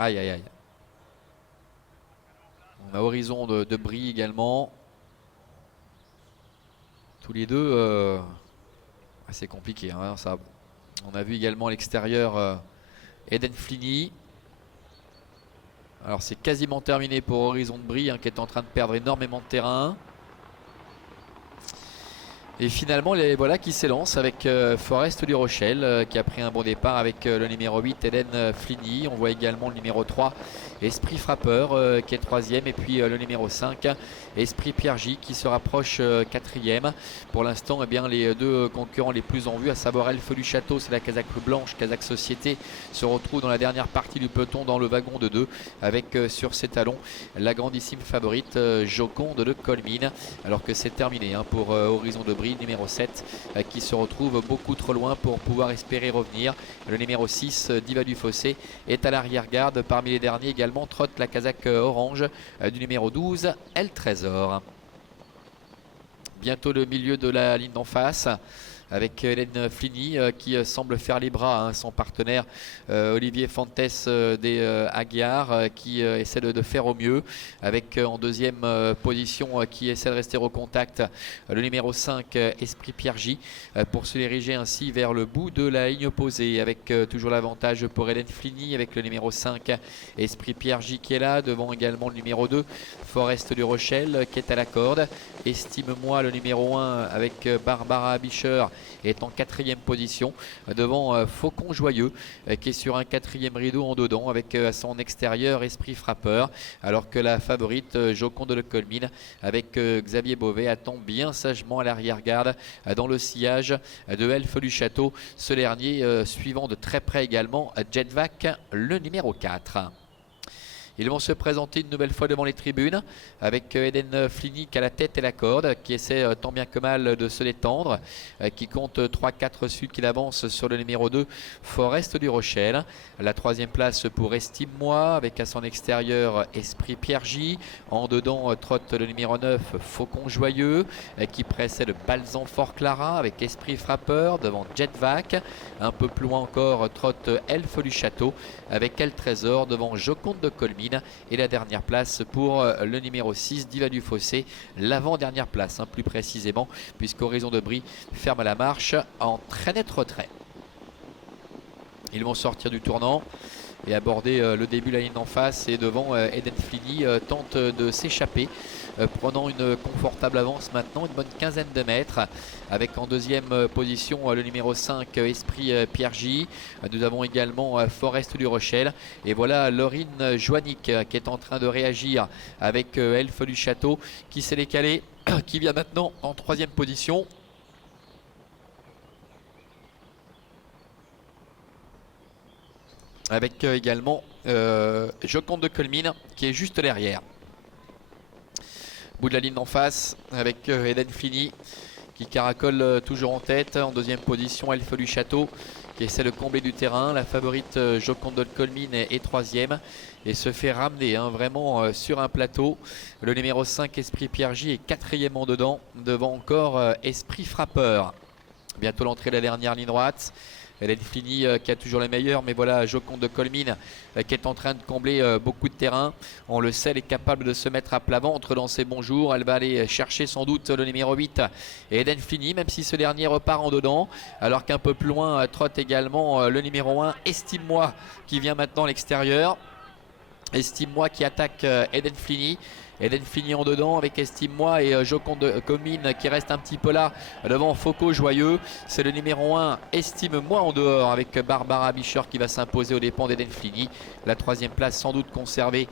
Aïe, aïe, aïe. On a Horizon de Brie également. Tous les deux, assez compliqué, hein, ça. On a vu également à l'extérieur Eden Flini. Alors c'est quasiment terminé pour Horizon de Brie, hein, qui est en train de perdre énormément de terrain. Et finalement, les voilà qui s'élance avec Forest du Rochelle, qui a pris un bon départ avec le numéro 8, Eden Flini. On voit également le numéro 3, Esprit Frappeur, qui est troisième. Et puis le numéro 5, Esprit Pierre J, qui se rapproche quatrième. Pour l'instant, eh bien, les deux concurrents les plus en vue, à savoir Elfe du Château, c'est la casaque blanche, casaque Société, se retrouvent dans la dernière partie du peloton dans le wagon de 2, avec sur ses talons la grandissime favorite Joconde de Colmine. Alors que c'est terminé, hein, pour Horizon de Brie, numéro 7, qui se retrouve beaucoup trop loin pour pouvoir espérer revenir. Le numéro 6, Diva du Fossé, est à l'arrière-garde. Parmi les derniers également trotte la casaque orange du numéro 12, El Trésor. Bientôt le milieu de la ligne d'en face, avec Eden Flini qui semble faire les bras, hein, son partenaire Olivier Fantes des Aguiar, qui essaie de faire au mieux, avec en deuxième position qui essaie de rester au contact le numéro 5, Esprit Pierre J, pour se diriger ainsi vers le bout de la ligne opposée, avec toujours l'avantage pour Eden Flini avec le numéro 5, Esprit Pierre J, qui est là, devant également le numéro 2, Forest du Rochelle, qui est à la corde. Estime-moi le numéro 1 avec Barbara Bischer est en quatrième position devant Faucon Joyeux, qui est sur un quatrième rideau en dedans avec à son extérieur Esprit Frappeur, alors que la favorite Joconde de Colmine avec Xavier Beauvais attend bien sagement à l'arrière-garde dans le sillage de Elfe du Château, ce dernier suivant de très près également Jetvac, le numéro 4. Ils vont se présenter une nouvelle fois devant les tribunes avec Eden Flini à la tête et la corde, qui essaie tant bien que mal de se détendre, qui compte 3-4 suites qu'il avance sur le numéro 2, Forest du Rochelle. La troisième place pour Estime-moi avec à son extérieur Esprit Pierre J. En dedans trotte le numéro 9, Faucon Joyeux, qui précède Balzan Fort Clara avec Esprit Frappeur devant Jetvac. Un peu plus loin encore trotte Elfe du Château avec El Trésor devant Joconde de Colmine. Et la dernière place pour le numéro 6, Diva du Fossé, l'avant-dernière place, hein, plus précisément, puisqu'Horizon de Brie ferme la marche en très net retrait. Ils vont sortir du tournant et aborder le début de la ligne d'en face, et devant Eden Flini tente de s'échapper, prenant une confortable avance maintenant, une bonne quinzaine de mètres, avec en deuxième position le numéro 5, Esprit Pierre J. Nous avons également Forest du Rochelle, et voilà Laurine Joannick qui est en train de réagir avec Elfe du Château, qui s'est décalé, qui vient maintenant en troisième position. Avec également Joconde de Colmine qui est juste derrière. Bout de la ligne d'en face avec Eden Flini qui caracole toujours en tête. En deuxième position, Elfe du Château qui essaie de combler du terrain. La favorite Joconde de Colmine est troisième et se fait ramener, hein, vraiment sur un plateau. Le numéro 5, Esprit Pierre J, est quatrième en dedans, devant encore Esprit Frappeur. Bientôt l'entrée de la dernière ligne droite. Eden Flini qui a toujours les meilleurs, mais voilà Joconde de Colmine qui est en train de combler beaucoup de terrain. On le sait, elle est capable de se mettre à plat ventre dans ses bons jours. Elle va aller chercher sans doute le numéro 8 et Eden Flini, même si ce dernier repart en dedans, alors qu'un peu plus loin trotte également le numéro 1, Estime-moi, qui vient maintenant à l'extérieur. Estime-moi qui attaque Eden Flini. Eden Flini en dedans avec Estime-moi et Joconde de Colmine qui reste un petit peu là devant Faucon Joyeux. C'est le numéro 1, Estime-moi en dehors, avec Barbara Bischer qui va s'imposer aux dépens d'Eden Flini. La troisième place sans doute conservée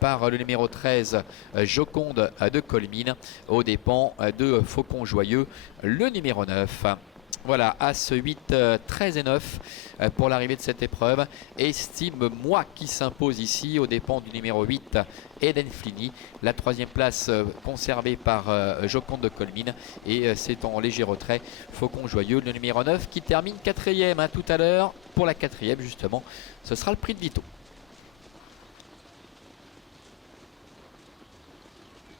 par le numéro 13, Joconde de Colmine, aux dépens de Faucon Joyeux, le numéro 9. Voilà, As 8, 13 et 9 pour l'arrivée de cette épreuve. Estime-moi qui s'impose ici aux dépens du numéro 8, Eden Flini. La troisième place conservée par Joconde de Colmine, et c'est en léger retrait Faucon Joyeux, le numéro 9, qui termine quatrième, hein, tout à l'heure. Pour la quatrième justement, ce sera le prix de Vito.